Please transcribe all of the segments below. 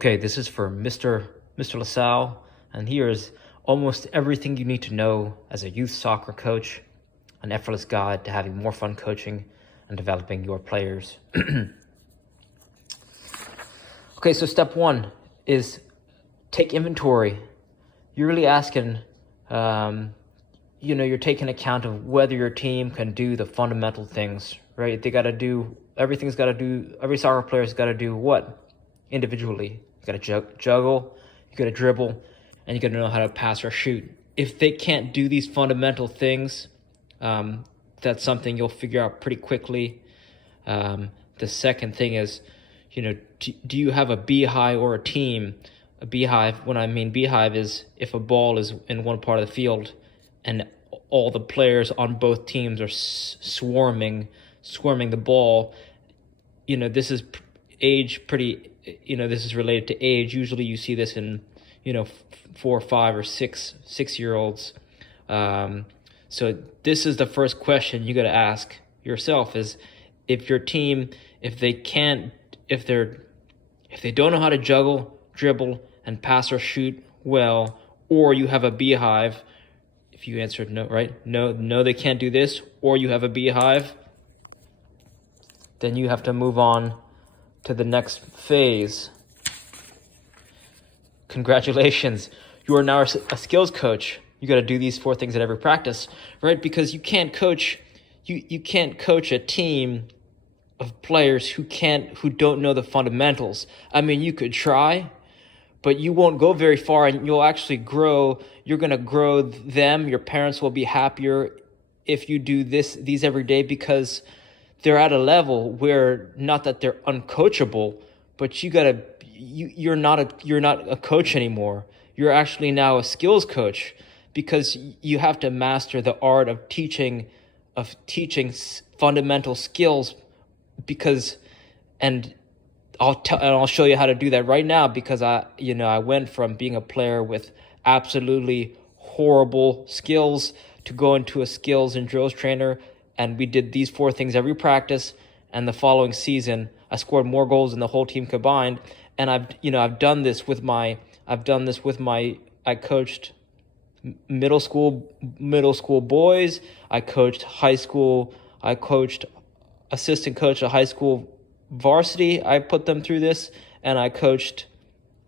Okay, this is for Mr. LaSalle, and here's almost everything you need to know as a youth soccer coach, an effortless guide to having more fun coaching and developing your players. Okay, so step one is take inventory. You're really asking, you're taking account of whether your team can do the fundamental things, right? Every soccer player's got to do what? Individually. You got to juggle, you got to dribble, and you got to know how to pass or shoot. If they can't do these fundamental things, that's something you'll figure out pretty quickly. The second thing is, do you have a beehive or a team? A beehive, when I mean beehive, is if a ball is in one part of the field and all the players on both teams are swarming the ball. This is this is related to age. Usually you see this in 4, 5, or 6-year-olds. So this is the first question you got to ask yourself: is if your team, if they don't know how to juggle, dribble, and pass or shoot well, or you have a beehive. If you answered no, right? No, they can't do this, or you have a beehive, then you have to move on to the next phase. Congratulations, you are now a skills coach. You got to do these 4 things at every practice, right? Because you can't coach a team of players who don't know the fundamentals. I mean, you could try, but you won't go very far, and you'll actually grow. You're going to grow them. Your parents will be happier if you do these every day, because they're at a level where, not that they're uncoachable, but you're not a coach anymore. You're actually now a skills coach, because you have to master the art of teaching fundamental skills. I'll show you how to do that right now, because I went from being a player with absolutely horrible skills to going to a skills and drills trainer, and we did these 4 things every practice, and the following season I scored more goals than the whole team combined. And I've done this with my I coached middle school boys, I coached high school, I coached assistant coach at high school varsity. I put them through this, and I coached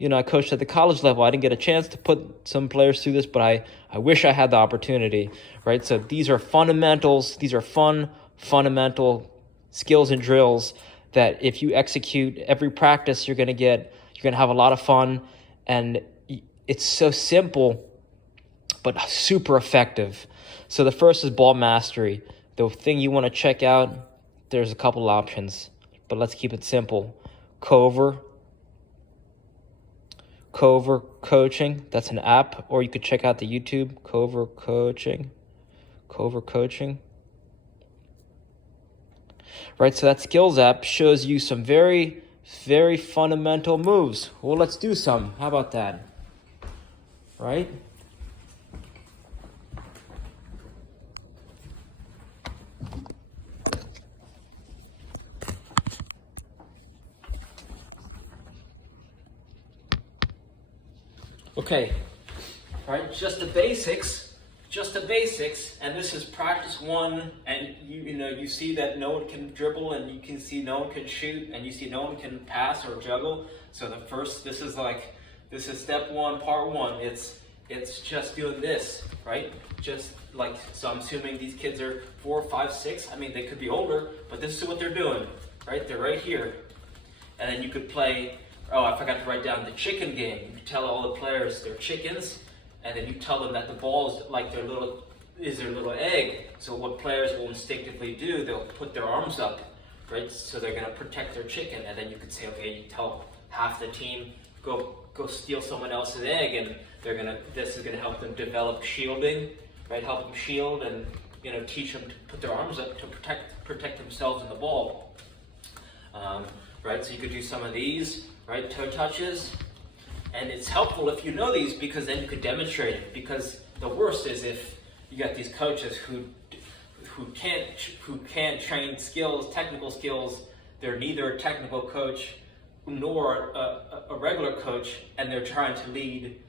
at the college level. I didn't get a chance to put some players through this, but I wish I had the opportunity, right? So these are fundamentals. These are fundamental skills and drills that if you execute every practice, you're going to have a lot of fun. And it's so simple, but super effective. So the first is ball mastery. The thing you want to check out, there's a couple options, but let's keep it simple. Cover Coaching, that's an app, or you could check out the YouTube, Cover Coaching. Right, so that skills app shows you some very, very fundamental moves. Well, let's do some. How about that? Right? Okay, all right, just the basics, and this is practice 1, and you see that no one can dribble, and you can see no one can shoot, and you see no one can pass or juggle. So this is step 1, part 1. It's just doing this, right? So I'm assuming these kids are 4, 5, 6. I mean, they could be older, but this is what they're doing, right? They're right here, and then you could play. Oh, I forgot to write down the chicken game. You tell all the players they're chickens, and then you tell them that the ball is like their little egg. So what players will instinctively do, they'll put their arms up, right? So they're gonna protect their chicken, and then you could say, okay, you tell half the team go steal someone else's egg, and this is gonna help them develop shielding, right? Help them shield, and teach them to put their arms up to protect themselves in the ball, right? So you could do some of these. Right, toe touches, and it's helpful if you know these, because then you could demonstrate it. Because the worst is if you got these coaches who can't train skills, technical skills. They're neither a technical coach nor a regular coach, and they're trying to lead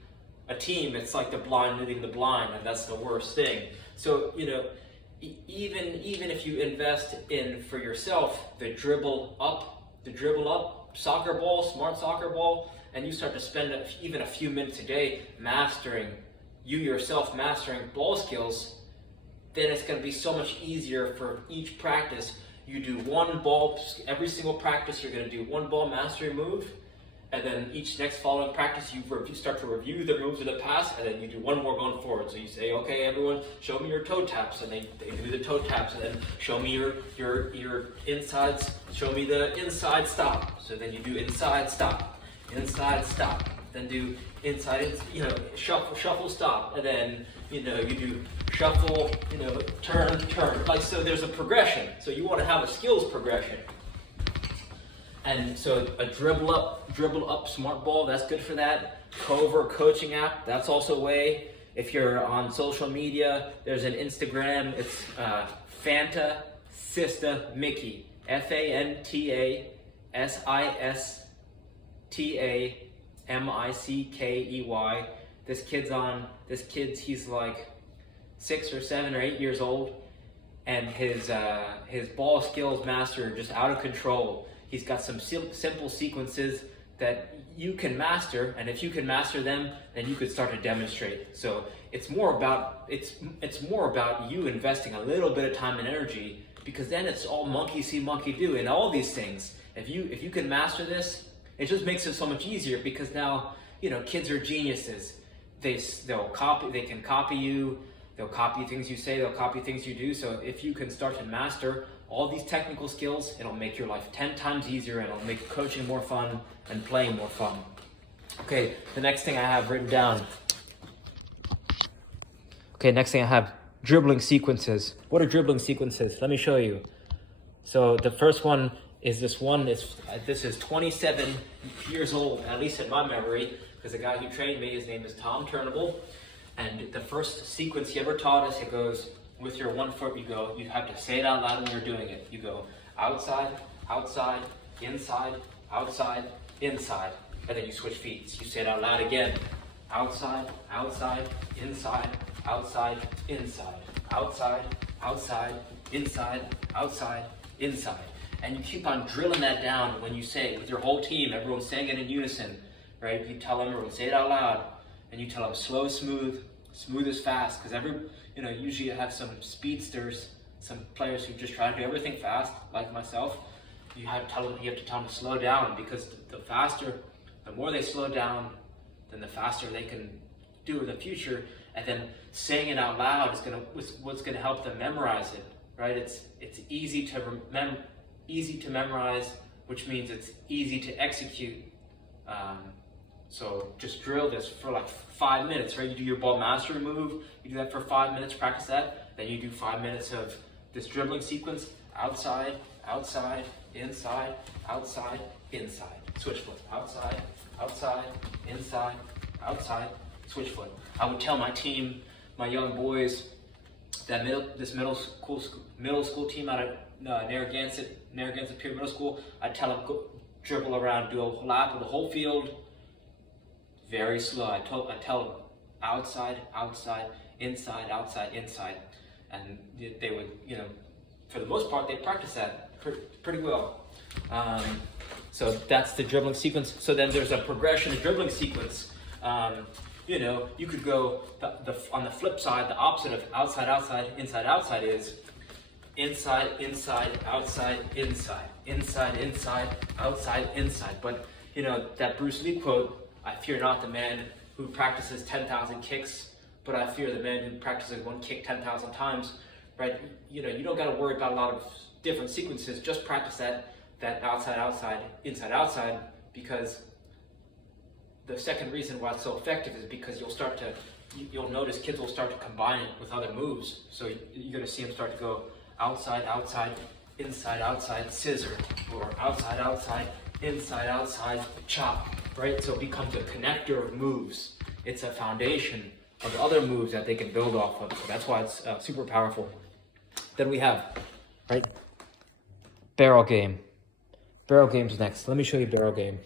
a team. It's like the blind leading the blind, and that's the worst thing. So, even if you invest in, for yourself, the dribble up soccer ball, smart soccer ball, and you start to spend even a few minutes a day mastering ball skills, then it's going to be so much easier for each practice. You do one ball, every single practice you're going to do one ball mastery move, and then each next following practice you start to review the moves of the past, and then you do one more going forward. So you say, okay, everyone, show me your toe taps, and they do the toe taps, and then show me your insides, show me the inside stop. So then you do inside stop, then do inside, shuffle stop, and then you do shuffle, turn. Like, so there's a progression. So you want to have a skills progression. And so a dribble up smart ball, that's good for that. Cover coaching app, that's also a way. If you're on social media, there's an Instagram, it's Fanta Sista Mickey, FANTASISTAMICKEY. This kid's he's like 6 or 7 or 8 years old, and his ball skills master are just out of control. He's got some simple sequences that you can master, and if you can master them, then you could start to demonstrate. So it's more about you investing a little bit of time and energy, because then it's all monkey see, monkey do, and all these things. If you can master this, it just makes it so much easier, because now kids are geniuses. They can copy you. They'll copy things you say. They'll copy things you do. So if you can start to master all these technical skills, it'll make your life 10 times easier, and it'll make coaching more fun and playing more fun. Okay, the next thing I have written down. Okay, next thing I have dribbling sequences. What are dribbling sequences? Let me show you. So the first one is this one. This is 27 years old, at least in my memory, because the guy who trained me, his name is Tom Turnbull. And the first sequence he ever taught us, it goes, with your one foot, you have to say it out loud when you're doing it. You go outside, outside, inside, outside, inside. And then you switch feet. You say it out loud again. Outside, outside, inside, outside, inside. Outside, outside, inside, outside, inside. And you keep on drilling that down when you say it with your whole team. Everyone's saying it in unison, right? You tell them, everyone say it out loud. And you tell them slow, smooth is fast, because usually you have some speedsters, some players who just try to do everything fast, like myself. You have to tell them to slow down, because the more they slow down, then the faster they can do in the future. And then saying it out loud is what's gonna help them memorize it, right? It's easy to memorize, which means it's easy to execute. So just drill this for like 5 minutes, right? You do your ball mastery move, you do that for 5 minutes, practice that. Then you do 5 minutes of this dribbling sequence, outside, outside, inside, outside, inside. Switch foot, outside, outside, inside, outside, switch foot. I would tell my team, my young boys, that middle school team out of Narragansett Pier Middle School, I'd tell them, go dribble around, do a lap of the whole field, very slow. I tell them outside, outside, inside, outside, inside. And they would, for the most part, they practice that pretty well. So that's the dribbling sequence. So then there's a progression of dribbling sequence. You could go on the flip side, the opposite of outside, outside, inside, outside is inside, inside, outside, inside, inside, inside, outside, inside. But that Bruce Lee quote, I fear not the man who practices 10,000 kicks, but I fear the man who practices one kick 10,000 times, right? You don't got to worry about a lot of different sequences. Just practice that outside, outside, inside, outside, because the second reason why it's so effective is because you'll notice kids will start to combine it with other moves. So you're going to see them start to go outside, outside, inside, outside, scissor, or outside, outside, inside, outside, chop, right? So it becomes a connector of moves. It's a foundation of other moves that they can build off of. So that's why it's super powerful. Then we have, right, barrel game. Barrel game's next. Let me show you barrel game.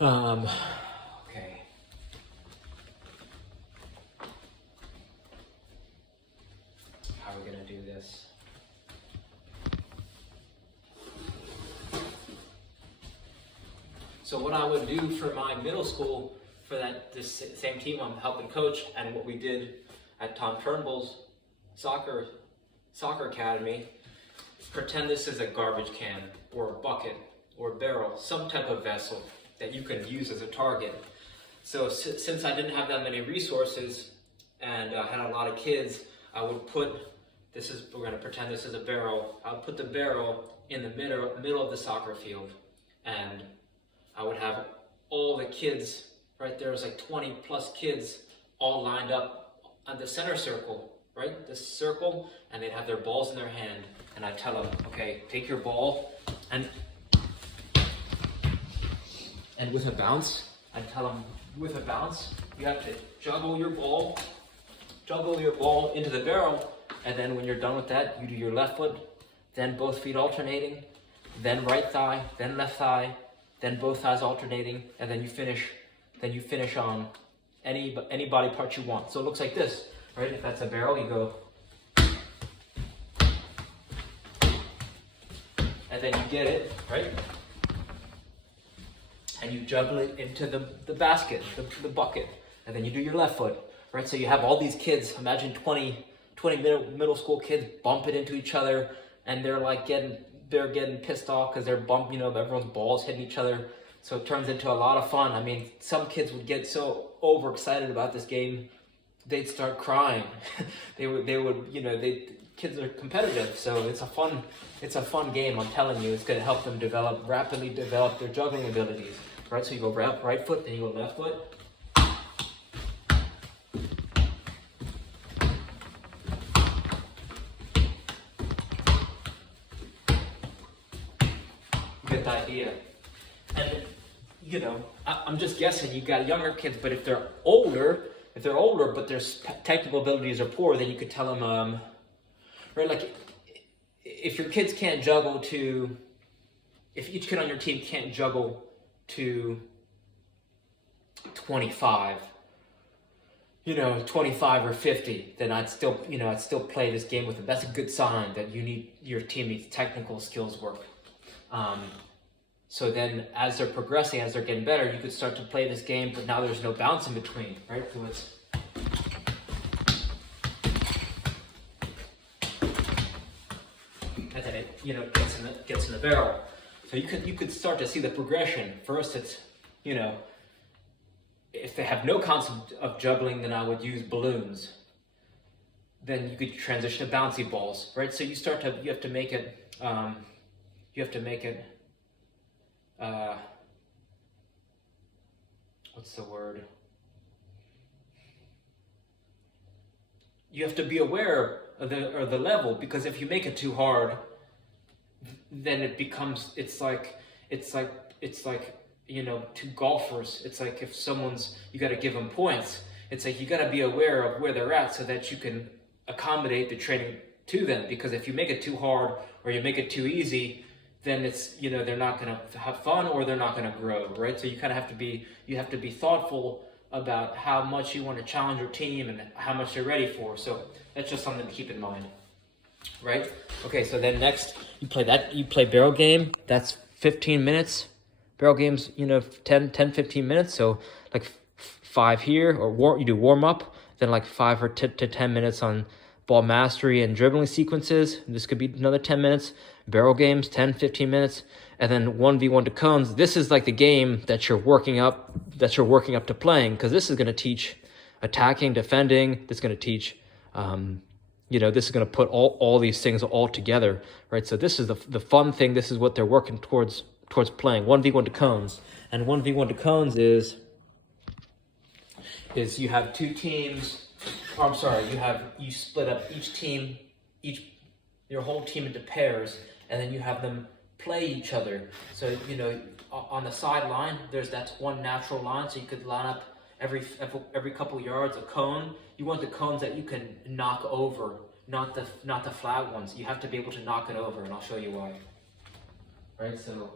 Okay. How are we gonna do this? So what I would do for my middle school, for this same team I'm helping coach, and what we did at Tom Turnbull's soccer academy, pretend this is a garbage can or a bucket or a barrel, some type of vessel that you can use as a target. So since I didn't have that many resources and I had a lot of kids, I would put, we're gonna pretend this is a barrel, I'll put the barrel in the middle of the soccer field, and I would have all the kids, right there's like 20 plus kids all lined up on the center circle, right? This circle, and they'd have their balls in their hand, and I'd tell them, okay, take your ball, and with a bounce, I'd tell them, with a bounce, you have to juggle your ball into the barrel, and then when you're done with that, you do your left foot, then both feet alternating, then right thigh, then left thigh, then both thighs alternating, and then you finish on any body part you want. So it looks like this, right? If that's a barrel, you go, and then you get it, right? And you juggle it into the basket, the bucket, and then you do your left foot, right? So you have all these kids, imagine 20 middle school kids bumping into each other, and they're like getting pissed off because they're everyone's balls hitting each other. So it turns into a lot of fun. I mean, some kids would get so overexcited about this game, they'd start crying. Kids are competitive, so it's a fun game. I'm telling you, it's going to help them rapidly develop their juggling abilities. Right, so you go right foot, then you go left foot. You get the idea. And I'm just guessing you got younger kids, but if they're older, but their technical abilities are poor, then you could tell them, right, like if your kids can't juggle if each kid on your team can't juggle to 25, 25 or 50, then I'd still play this game with them. That's a good sign that your team needs technical skills work. So then as they're progressing, as they're getting better, you could start to play this game, but now there's no bounce in between, right? So it's, and then it, gets in the barrel. So you could start to see the progression. First, it's, if they have no concept of juggling, then I would use balloons. Then you could transition to bouncy balls, right? So you have to make it, what's the word? You have to be aware of the level, because if you make it too hard, then it's like two golfers. It's like if you got to give them points. It's like you got to be aware of where they're at so that you can accommodate the training to them. Because if you make it too hard or you make it too easy, then it's, they're not going to have fun or they're not going to grow, right? So you kind of have to be thoughtful about how much you want to challenge your team and how much they're ready for. So that's just something to keep in mind, right? Okay, so then next you play barrel game. That's 15 minutes. Barrel games, 10, 15 minutes. So like 5 here, or you do warm up, then like 5 to 10 minutes on ball mastery and dribbling sequences. This could be another 10 minutes. Barrel games, 10, 15 minutes. And then 1v1 to cones. This is like the game that you're working up to playing, because this is going to teach attacking, defending. This is going to teach, this is going to put all these things all together, right? So this is the fun thing. This is what they're working towards playing. 1v1 to cones. And 1v1 to cones is you have two teams. You split up your whole team into pairs, and then you have them play each other. So, on the sideline, that's one natural line, so you could line up every couple yards a cone. You want the cones that you can knock over, not the flat ones. You have to be able to knock it over, and I'll show you why. right? So,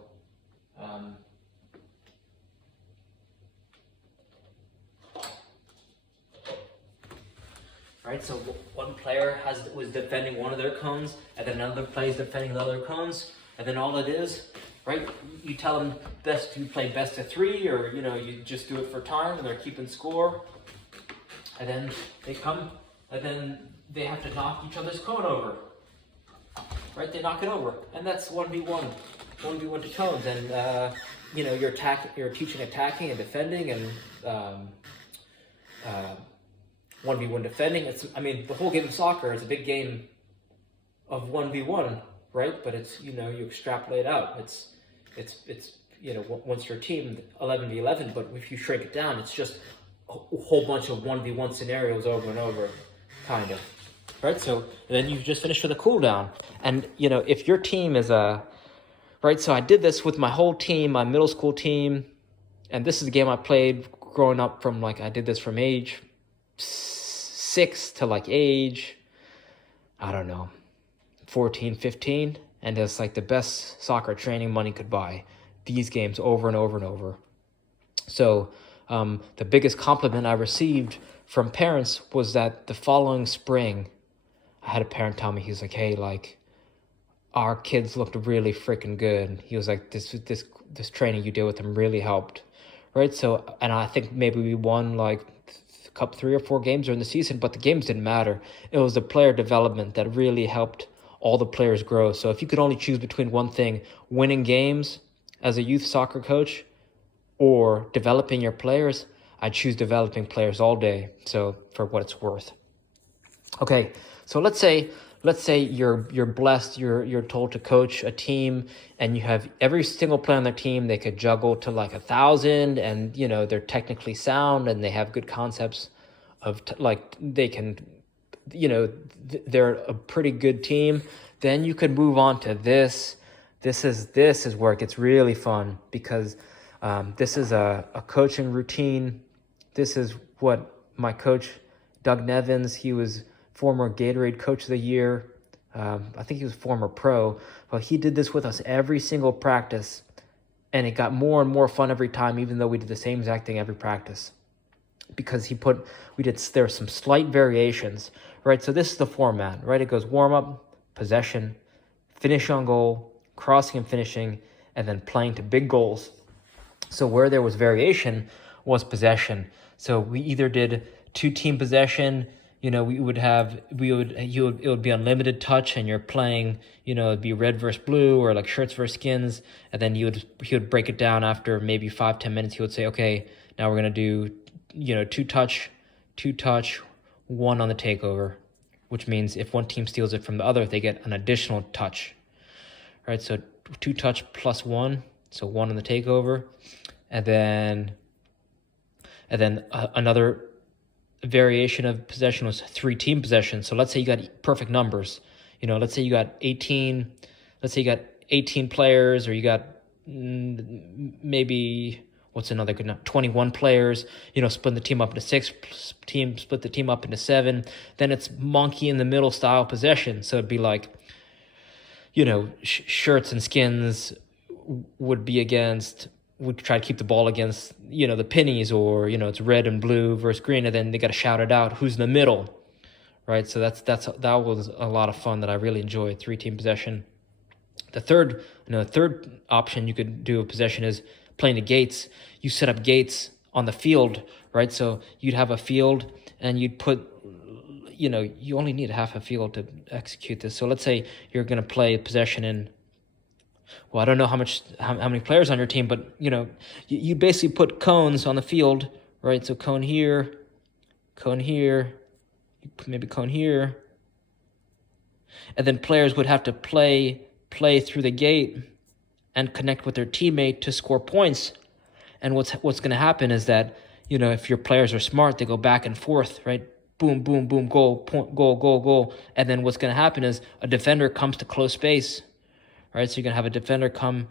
right, so one player was defending one of their cones, and then another player is defending the other cones, and then all it is, right, you tell them you play best of 3, or, you just do it for time, and they're keeping score, and then they come, and then they have to knock each other's cone over, right, they knock it over, and that's 1v1 to cones, and, you're teaching attacking and defending, and, 1v1 defending. The whole game of soccer is a big game of 1v1, right? But it's, you extrapolate out. It's once you're a team, 11v11, but if you shrink it down, it's just a whole bunch of 1v1 scenarios over and over, kind of. Right? So then you've just finished with a cooldown. And, if your team is right, so I did this with my whole team, my middle school team, and this is a game I played growing up from, I did this from age 6 to age, I don't know, 14, 15, and it's the best soccer training money could buy. These games over and over and over. So the biggest compliment I received from parents was that the following spring, I had a parent tell me, he was like, hey, our kids looked really freaking good. He was like, this training you did with them really helped, right? So, and I think maybe we won 3 or 4 games during the season, but the games didn't matter. It was the player development that really helped all the players grow. So if you could only choose between one thing, winning games as a youth soccer coach or developing your players, I'd choose developing players all day. So for what it's worth. Okay, so let's say you're blessed, you're told to coach a team, and you have every single player on their team, they could juggle to 1,000, and they're technically sound and they have good concepts of they can, they're a pretty good team. Then you could move on to this. This is where it gets really fun, because this is a coaching routine. This is what my coach, Doug Nevins, he was former Gatorade Coach of the Year. I think he was former pro. But he did this with us every single practice, and it got more and more fun every time, even though we did the same exact thing every practice. Because there were some slight variations, right? So this is the format, right? It goes warm up, possession, finish on goal, crossing and finishing, and then playing to big goals. So where there was variation was possession. So we either did 2-team possession. It would be unlimited touch, and you're playing, it'd be red versus blue, or shirts versus skins, and then he would break it down after maybe 5-10 minutes. He would say, okay, now we're going to do, 2 touch, 1 on the takeover, which means if one team steals it from the other, they get an additional touch, right? So 2 touch plus 1, so 1 on the takeover, and then another variation of possession was 3-team possession. So let's say you got perfect numbers. Let's say you got 18 players, or you got maybe, what's another good number? 21 players, split the team up into 6, split the team up into 7. Then it's monkey in the middle style possession. So it'd be shirts and skins would be against, would try to keep the ball against, the pennies, or, it's red and blue versus green, and then they got to shout it out, who's in the middle, right? So that was a lot of fun that I really enjoyed, 3-team possession. The third option you could do a possession is playing the gates. You set up gates on the field, right? So you'd have a field, and you'd put, you only need half a field to execute this. So let's say you're going to play possession in, well, I don't know how many players on your team, but you basically put cones on the field, right? So cone here, maybe cone here, and then players would have to play through the gate and connect with their teammate to score points. And what's going to happen is that if your players are smart, they go back and forth, right? Boom, boom, boom, goal, point, goal, and then what's going to happen is a defender comes to close space. Right, so you're going to have a defender come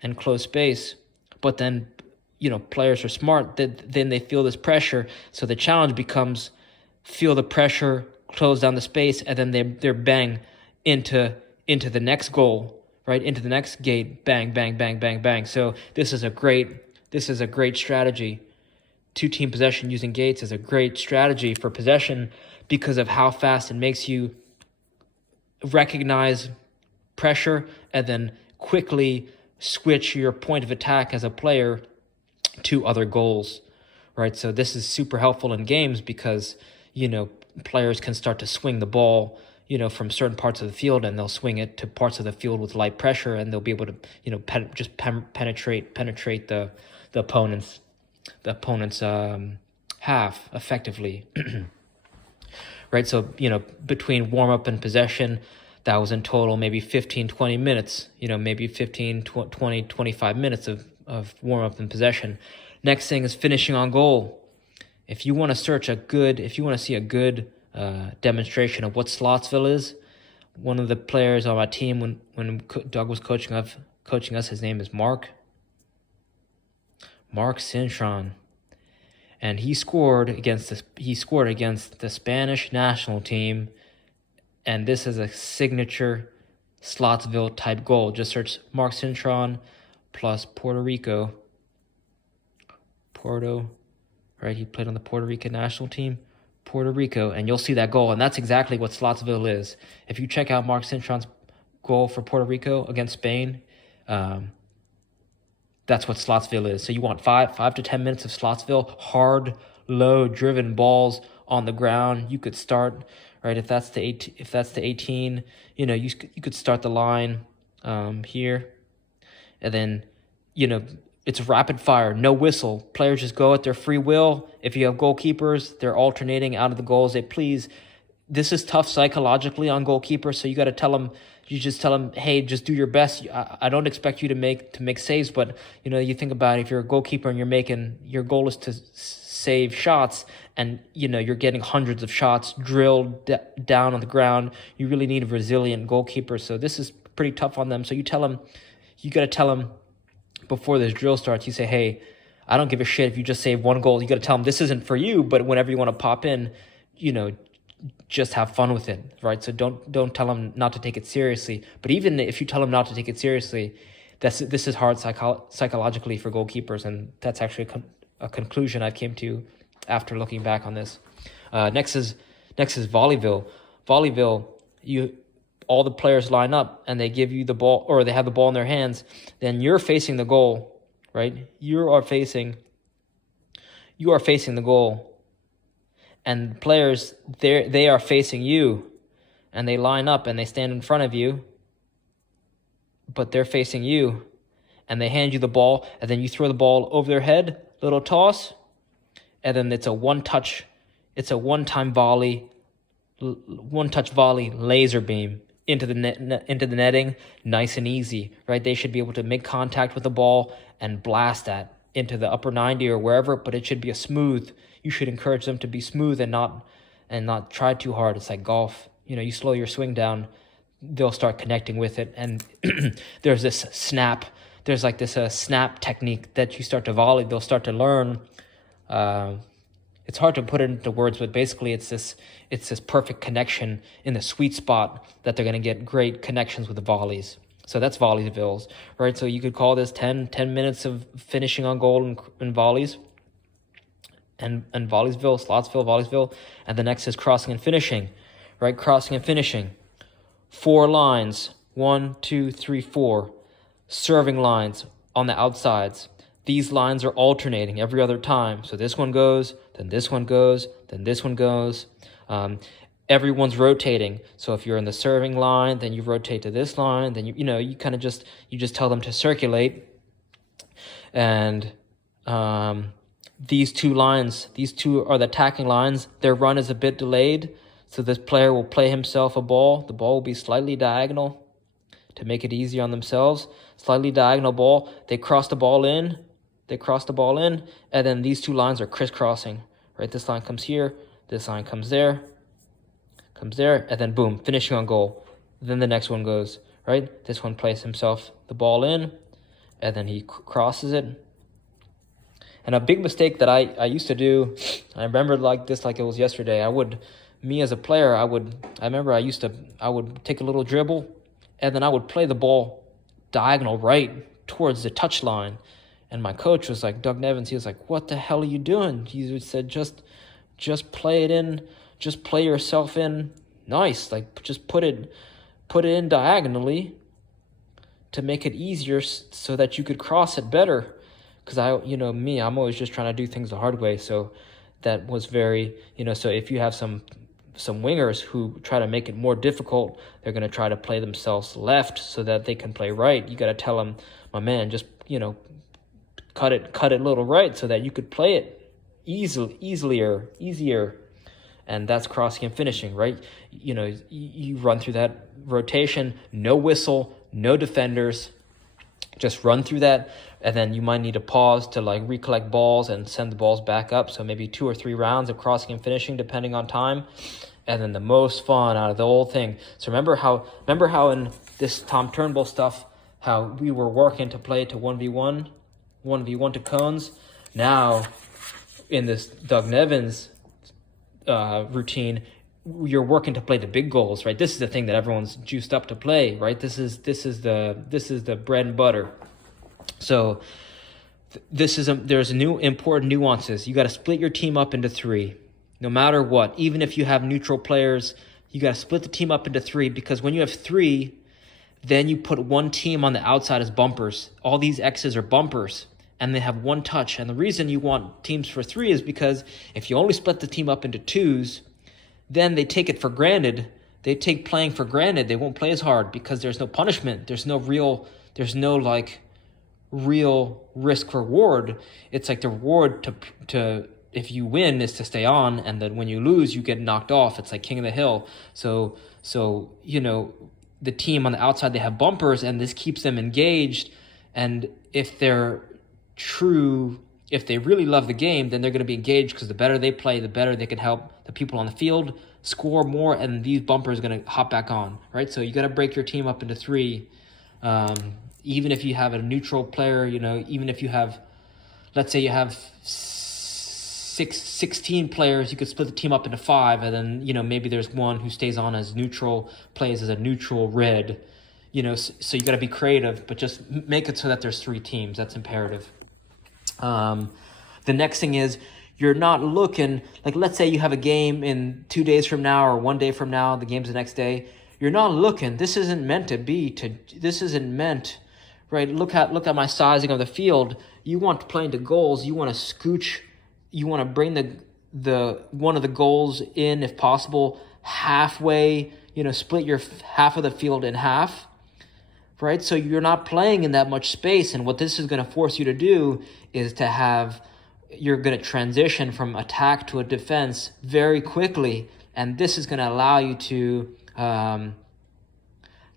and close space, but then, players are smart, then they feel this pressure, so the challenge becomes feel the pressure, close down the space, and then they're bang into the next goal, right, into the next gate, bang, bang, bang, bang, bang. So this is a great strategy. Two-team possession using gates is a great strategy for possession because of how fast it makes you recognize pressure and then quickly switch your point of attack as a player to other goals, right? So this is super helpful in games because, players can start to swing the ball, from certain parts of the field, and they'll swing it to parts of the field with light pressure, and they'll be able to, penetrate the opponent's half effectively. Right? So, between warm up and possession, that was in total maybe 15, 20 minutes, maybe 15, 20, 25 minutes of warm up and possession. Next thing is finishing on goal. If you want to see a good demonstration of what Slotsville is, one of the players on my team when Doug was coaching us, his name is Mark Cintron. And he scored against the Spanish national team, and this is a signature Slotsville type goal. Just search Mark Cintron plus Puerto Rico. Right? He played on the Puerto Rican national team, Puerto Rico, and you'll see that goal. And that's exactly what Slotsville is. If you check out Mark Cintron's goal for Puerto Rico against Spain, that's what Slotsville is. So you want 5 to 10 minutes of Slotsville, hard, low, driven balls on the ground. You could start, right, if that's the 18, you could start the line here, and then, it's rapid fire, no whistle. Players just go at their free will. If you have goalkeepers, they're alternating out of the goals. This is tough psychologically on goalkeepers, so you got to tell them. You just tell them, hey, just do your best. I don't expect you to make saves, but you think about it, if you're a goalkeeper and your goal is to save shots, and you're getting hundreds of shots drilled down on the ground. You really need a resilient goalkeeper. So this is pretty tough on them. So you got to tell them before this drill starts. You say, hey, I don't give a shit if you just save one goal. You got to tell them this isn't for you, but whenever you want to pop in, just have fun with it, right? So don't tell them not to take it seriously. But even if you tell them not to take it seriously, this is hard psychologically for goalkeepers, and that's actually a conclusion I came to after looking back on this. Next is Volleyville. Volleyville, all the players line up and they give you the ball, or they have the ball in their hands. Then you're facing the goal, right? You are facing the goal. And players, they are facing you, and they line up and they stand in front of you, but they're facing you, and they hand you the ball, and then you throw the ball over their head, little toss, and then it's a one-touch volley, laser beam into the netting, nice and easy, right? They should be able to make contact with the ball and blast that into the upper 90 or wherever, but it should be you should encourage them to be smooth and not try too hard. It's like golf. You slow your swing down, they'll start connecting with it. And there's this snap. There's like this snap technique that you start to volley. They'll start to learn. It's hard to put it into words, but basically it's this perfect connection in the sweet spot that they're going to get great connections with the volleys. So that's Volleyvilles, right? So you could call this 10 minutes of finishing on goal in volleys. And Volleysville, Slotsville, Volleysville, and the next is crossing and finishing, right? Crossing and finishing. 4 lines, 1, 2, 3, 4. Serving lines on the outsides. These lines are alternating every other time. So this one goes, then this one goes, then this one goes. Everyone's rotating. So if you're in the serving line, then you rotate to this line. Then you kind of just tell them to circulate. And these two are the attacking lines. Their run is a bit delayed, so this player will play himself a ball. The ball will be slightly diagonal to make it easier on themselves. Slightly diagonal ball. They cross the ball in, and then these two lines are crisscrossing. Right, this line comes here, this line comes there, and then boom, finishing on goal. Then the next one goes, right? This one plays himself the ball in, and then he crosses it. And a big mistake that I used to do, I remember like it was yesterday. I would take a little dribble, and then I would play the ball diagonal right towards the touchline. And my coach was like, Doug Nevins, he was like, what the hell are you doing? He said, just play it in, just play yourself in nice. Like, just put it in diagonally to make it easier so that you could cross it better. Because I'm always just trying to do things the hard way. So that was very, so if you have some wingers who try to make it more difficult, they're going to try to play themselves left so that they can play right. You got to tell them, my man, just, cut it a little right so that you could play it easier. And that's crossing and finishing, right? You run through that rotation, no whistle, no defenders, just run through that. And then you might need to pause to like recollect balls and send the balls back up. So maybe 2 or 3 rounds of crossing and finishing depending on time. And then the most fun out of the whole thing. So remember how in this Tom Turnbull stuff, how we were working to play to 1v1 to cones. Now in this Doug Nevins routine, you're working to play the big goals, right? This is the thing that everyone's juiced up to play, right? This is the bread and butter. So there's new important nuances. You got to split your team up into 3, no matter what. Even if you have neutral players, you got to split the team up into 3, because when you have 3, then you put one team on the outside as bumpers. All these X's are bumpers, and they have 1 touch. And the reason you want teams for 3 is because if you only split the team up into 2s, then they take it for granted. They take playing for granted. They won't play as hard because there's no punishment. There's no real risk reward. It's like the reward to if you win is to stay on, and then when you lose you get knocked off. It's like King of the Hill. So the team on the outside, they have bumpers, and this keeps them engaged. And if they really love the game, then they're going to be engaged, because the better they play, the better they can help the people on the field score more, and these bumpers are going to hop back on, right? So you got to break your team up into 3. Even if you have a neutral player, even if you have, let's say you have 16 players, you could split the team up into 5, and then, maybe there's one who stays on as neutral, plays as a neutral red, so you got to be creative, but just make it so that there's 3 teams. That's imperative. The next thing is, you're not looking, like, let's say you have a game in 2 days from now or 1 day from now, the game's the next day. You're not looking, this isn't meant, right? Look at my sizing of the field. You want to play into goals, you want to scooch, you want to bring the one of the goals in, if possible, halfway, split your half of the field in half, right? So you're not playing in that much space, and what this is going to force you to do is you're going to transition from attack to a defense very quickly, and this is going to allow you to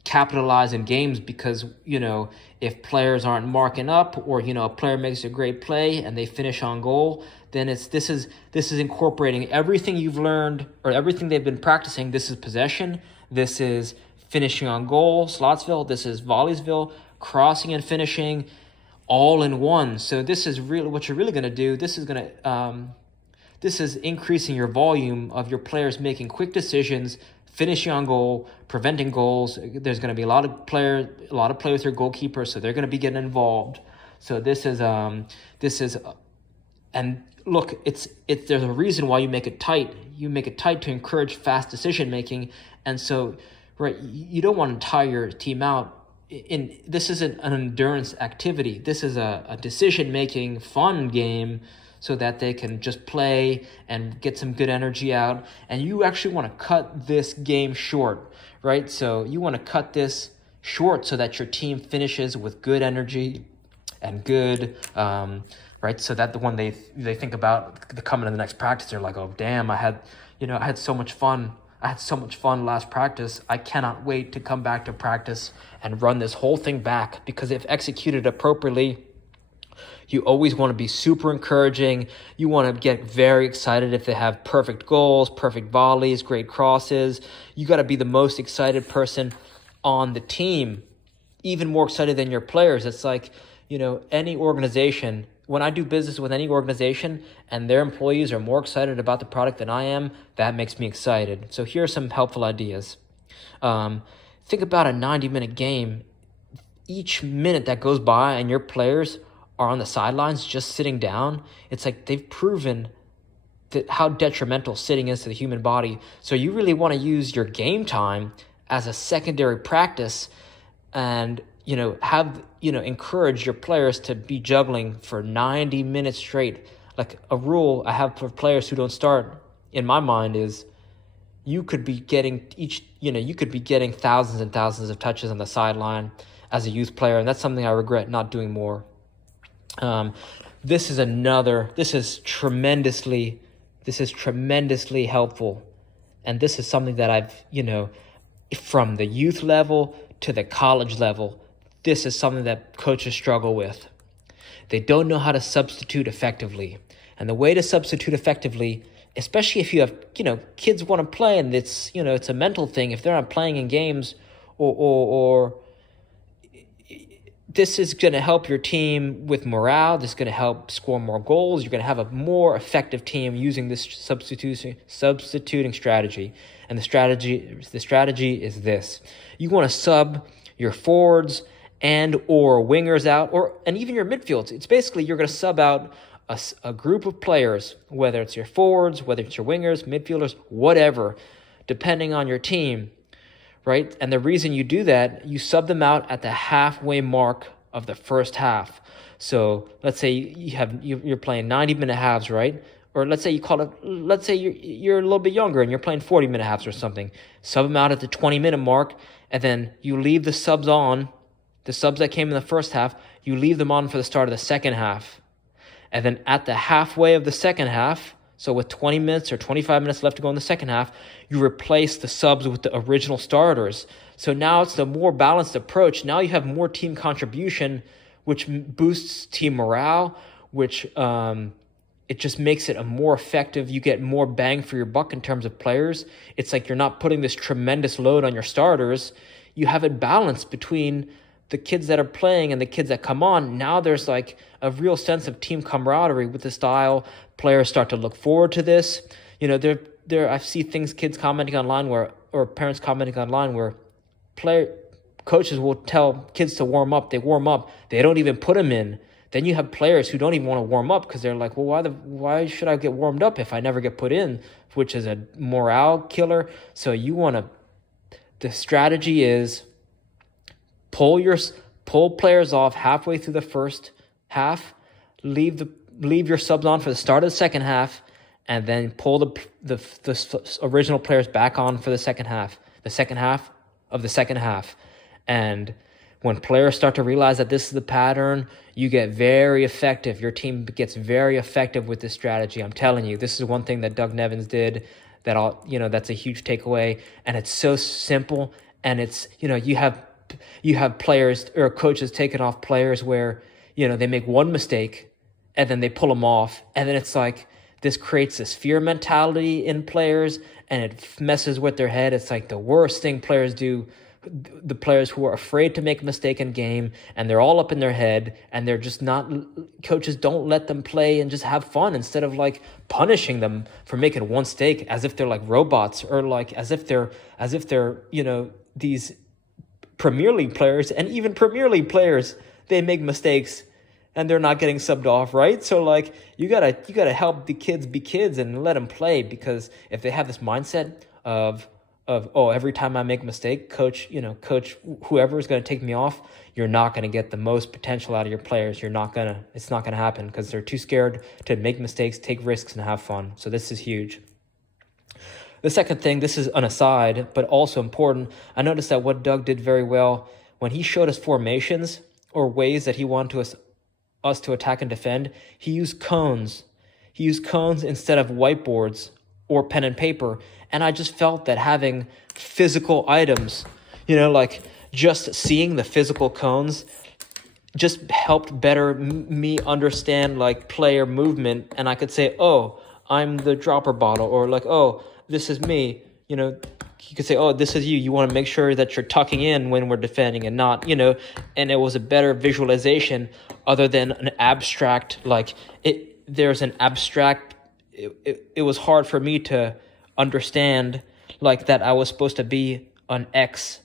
capitalize in games, because if players aren't marking up, or a player makes a great play and they finish on goal, then this is incorporating everything you've learned, or everything they've been practicing. This is possession, this is finishing on goal, Slotsville, this is Volleysville, crossing and finishing, all in one. So this is really what you're really going to do. This is increasing your volume of your players making quick decisions, finishing on goal, preventing goals. There's going to be a lot of play with your goalkeeper, so they're going to be getting involved. So this is and look, it's there's a reason why you make it tight. You make it tight to encourage fast decision making, and so right, you don't want to tire your team out. This isn't an endurance activity. This is a decision-making fun game, so that they can just play and get some good energy out. And you actually want to cut this game short, right? So you want to cut this short so that your team finishes with good energy and good, right? So that when they think about the coming to the next practice, they're like, oh damn, I had so much fun. I had so much fun last practice. I cannot wait to come back to practice and run this whole thing back, because if executed appropriately, you always want to be super encouraging. You want to get very excited if they have perfect goals, perfect volleys, great crosses. You got to be the most excited person on the team, even more excited than your players. It's like, any organization, when I do business with any organization and their employees are more excited about the product than I am, that makes me excited. So here are some helpful ideas. Think about a 90-minute game. each minute that goes by and your players are on the sidelines just sitting down, it's like they've proven that how detrimental sitting is to the human body. So you really want to use your game time as a secondary practice, and encourage your players to be juggling for 90 minutes straight. Like a rule I have for players who don't start in my mind is you could be getting thousands and thousands of touches on the sideline as a youth player, and that's something I regret not doing more. This is tremendously helpful, and this is something that I've, from the youth level to the college level, this is something that coaches struggle with. They don't know how to substitute effectively. And the way to substitute effectively, especially if you have, kids want to play and it's a mental thing, if they're not playing in games or this is going to help your team with morale. This is going to help score more goals. You're going to have a more effective team using this substituting strategy. And the strategy is this. You want to sub your forwards and or wingers out, and even your midfields. It's basically you're going to sub out a group of players, whether it's your forwards, whether it's your wingers, midfielders, whatever, depending on your team. Right? And the reason you do that, you sub them out at the halfway mark of the first half. So let's say you're playing 90-minute halves, right? Or let's say you're a little bit younger and you're playing 40-minute halves or something. Sub them out at the 20-minute mark, and then you leave the subs on, the subs that came in the first half, you leave them on for the start of the second half. And then at the halfway of the second half, so with 20 minutes or 25 minutes left to go in the second half, you replace the subs with the original starters. So now it's the more balanced approach. Now you have more team contribution, which boosts team morale, which it just makes it a more effective. You get more bang for your buck in terms of players. It's like you're not putting this tremendous load on your starters. You have it balanced between the kids that are playing and the kids that come on. Now there's like a real sense of team camaraderie with the style. Players start to look forward to this. I see kids commenting online or parents commenting online where coaches will tell kids to warm up. They warm up. They don't even put them in. Then you have players who don't even want to warm up because they're like, well, why should I get warmed up if I never get put in, which is a morale killer. So the strategy is pull players off halfway through the first half, leave your subs on for the start of the second half, and then pull the original players back on for the second half of the second half. And when players start to realize that this is the pattern, you get very effective. Your team gets very effective with this strategy. I'm telling you, this is one thing that Doug Nevins did that's a huge takeaway. And it's so simple. And it's, you have players or coaches taking off players where, they make one mistake and then they pull them off. And then it's like, this creates this fear mentality in players and it messes with their head. It's like the worst thing players do. The players who are afraid to make a mistake in game and they're all up in their head and they're just not, coaches don't let them play and just have fun instead of like punishing them for making one mistake as if they're like robots or like as if they're these Premier League players. And even Premier League players, they make mistakes and they're not getting subbed off, right? So like you gotta help the kids be kids and let them play, because if they have this mindset of every time I make a mistake, coach whoever is going to take me off, you're not going to get the most potential out of your players. It's not going to happen because they're too scared to make mistakes, take risks, and have fun. So this is huge. The second thing, this is an aside, but also important. I noticed that what Doug did very well when he showed us formations or ways that he wanted us to attack and defend, he used cones. He used cones instead of whiteboards or pen and paper. And I just felt that having physical items, like just seeing the physical cones just helped better me understand like player movement. And I could say, oh, I'm the dropper bottle, or like, oh, this is me. You could say, oh, this is you. You want to make sure that you're tucking in when we're defending and not, and it was a better visualization other than an abstract, there's an abstract, it was hard for me to understand like that I was supposed to be an X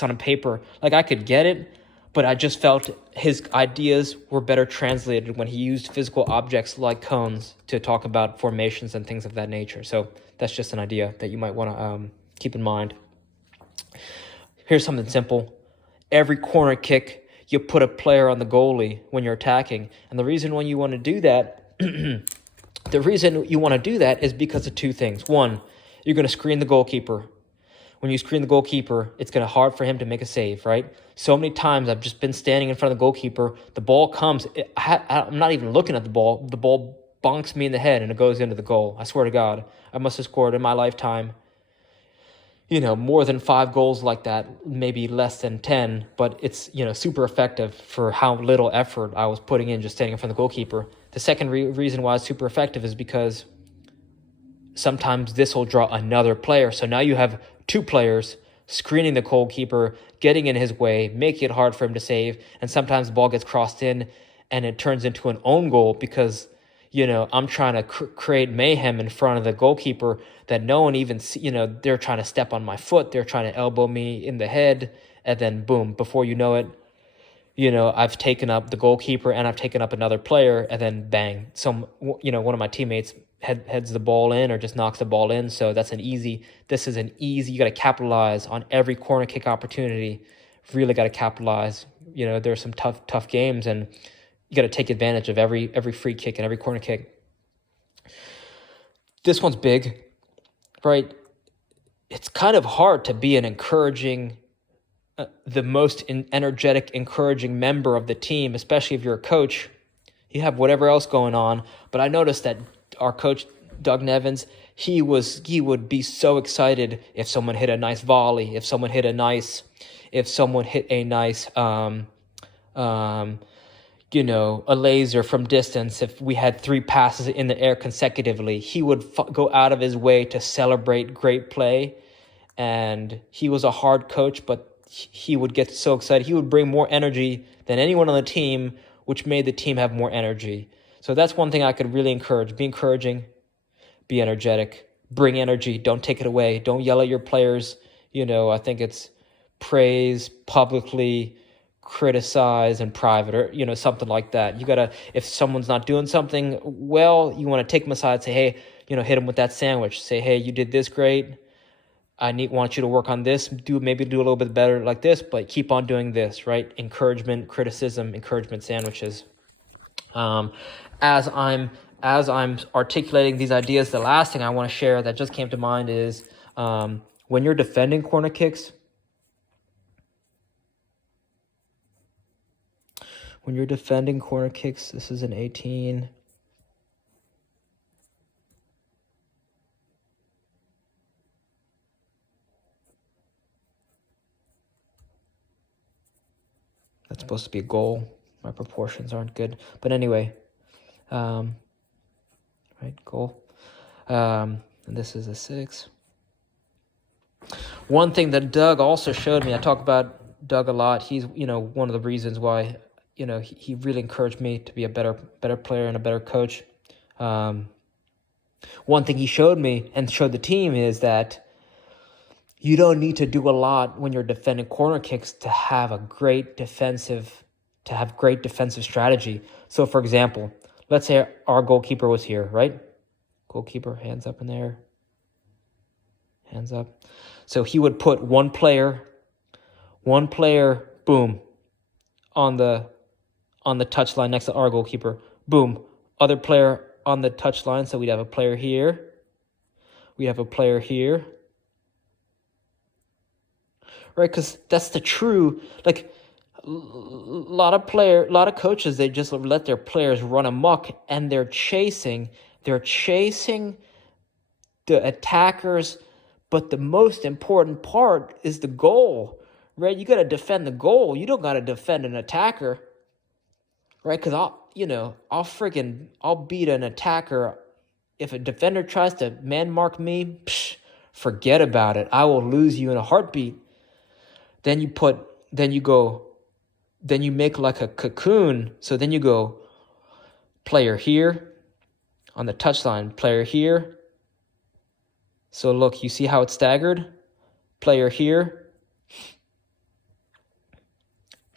on a paper. Like I could get it, but I just felt his ideas were better translated when he used physical objects like cones to talk about formations and things of that nature. So that's just an idea that you might want to keep in mind. Here's something simple. Every corner kick, you put a player on the goalie when you're attacking. And the reason why you want to do that, is because of two things. One, you're going to screen the goalkeeper. When you screen the goalkeeper, it's going to be hard for him to make a save, right? So many times I've just been standing in front of the goalkeeper. The ball comes. I'm not even looking at the ball. The ball bonks me in the head and it goes into the goal. I swear to God, I must have scored in my lifetime, more than 5 goals like that, maybe less than 10, but it's, super effective for how little effort I was putting in just standing in front of the goalkeeper. The second reason why it's super effective is because sometimes this will draw another player. So now you have 2 players screening the goalkeeper, getting in his way, making it hard for him to save, and sometimes the ball gets crossed in and it turns into an own goal because, I'm trying to create mayhem in front of the goalkeeper that no one even they're trying to step on my foot, they're trying to elbow me in the head, and then boom, before you know it, I've taken up the goalkeeper and I've taken up another player, and then bang, one of my teammates heads the ball in or just knocks the ball in. So this is an easy, you got to capitalize on every corner kick opportunity. Really got to capitalize. There's some tough games, and you got to take advantage of every free kick and every corner kick. This one's big, right? It's kind of hard to be an encouraging, the most energetic, encouraging member of the team, especially if you're a coach. You have whatever else going on, but I noticed that our coach, Doug Nevins, he would be so excited if someone hit a nice volley, if someone hit a nice a laser from distance. If we had 3 passes in the air consecutively, he would go out of his way to celebrate great play. And he was a hard coach, but he would get so excited. He would bring more energy than anyone on the team, which made the team have more energy. So that's one thing I could really encourage. Be encouraging, be energetic, bring energy, don't take it away. Don't yell at your players. I think it's praise publicly, criticize in private, or something like that. You gotta, if someone's not doing something well, you want to take them aside, say, hey, hit them with that sandwich. Say, hey, you did this great. Want you to work on this. Maybe do a little bit better like this, but keep on doing this, right? Encouragement, criticism, encouragement sandwiches. As I'm articulating these ideas, the last thing I want to share that just came to mind is when you're defending corner kicks. When you're defending corner kicks, this is an 18. That's supposed to be a goal. My proportions aren't good. But anyway, right, goal. And this is a 6. One thing that Doug also showed me, I talk about Doug a lot. He's, one of the reasons why, he really encouraged me to be a better player and a better coach. One thing he showed me and showed the team is that you don't need to do a lot when you're defending corner kicks to have great defensive strategy. So, for example, let's say our goalkeeper was here, right? Goalkeeper, hands up in there. Hands up. So he would put one player, boom, on the touchline next to our goalkeeper. Boom. Other player on the touchline. So we'd have a player here. We have a player here. Right? Because that's the true, a lot of coaches, they just let their players run amok and they're chasing the attackers, but the most important part is the goal, right? You got to defend the goal. You don't got to defend an attacker, right? Because I'll beat an attacker. If a defender tries to man mark me, forget about it. I will lose you in a heartbeat. Then you make like a cocoon. So then you go player here on the touchline, player here. So look, you see how it's staggered? Player here,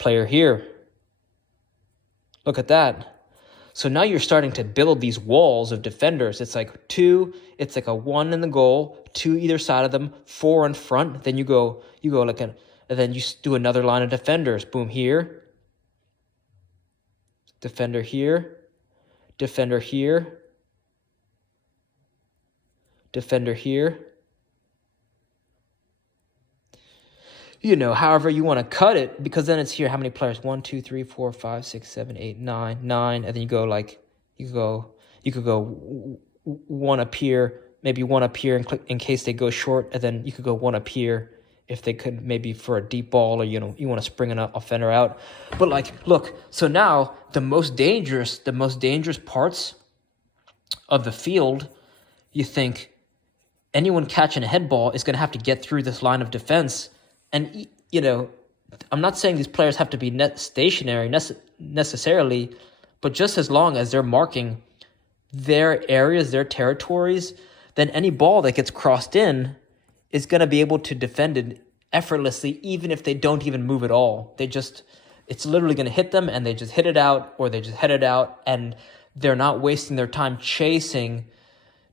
player here. Look at that. So now you're starting to build these walls of defenders. It's like two, it's like a 1 in the goal, 2 either side of them, 4 in front. Then you go like and then you do another line of defenders. Boom, here. Defender here. Defender here. Defender here. However you want to cut it, because then it's here. How many players? 1, 2, 3, 4, 5, 6, 7, 8, 9, 9. And then you could go one up here, maybe one up here in case they go short, and then you could go one up here if they could, maybe for a deep ball, or you want to spring an offender out. But look, so now the most dangerous parts of the field, you think anyone catching a head ball is going to have to get through this line of defense. And, I'm not saying these players have to be stationary necessarily, but just as long as they're marking their areas, their territories, then any ball that gets crossed in is going to be able to defend it effortlessly, even if they don't even move at all. It's literally going to hit them, and they just hit it out, or they just head it out, and they're not wasting their time chasing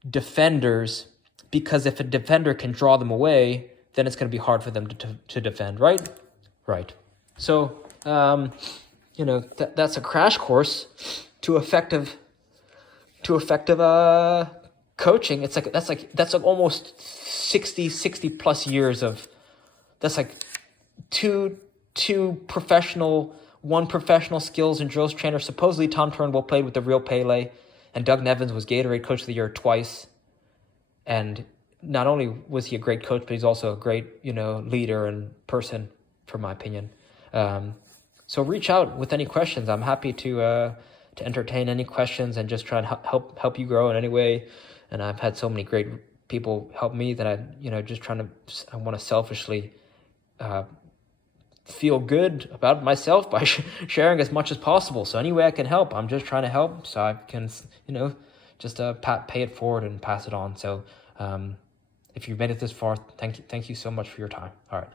defenders, because if a defender can draw them away, then it's going to be hard for them to defend, right? Right. So, that's a crash course to effective coaching. That's like almost 60 plus years of, that's like one professional skills and drills trainer. Supposedly Tom Turnbull played with the real Pele, and Doug Nevins was Gatorade Coach of the Year twice. And not only was he a great coach, but he's also a great, leader and person, for my opinion. So reach out with any questions. I'm happy to entertain any questions and just try and help you grow in any way. And I've had so many great people help me that I want to selfishly feel good about myself by sharing as much as possible. So any way I can help, I'm just trying to help, so I can, just pay it forward and pass it on. So if you've made it this far, thank you so much for your time. All right.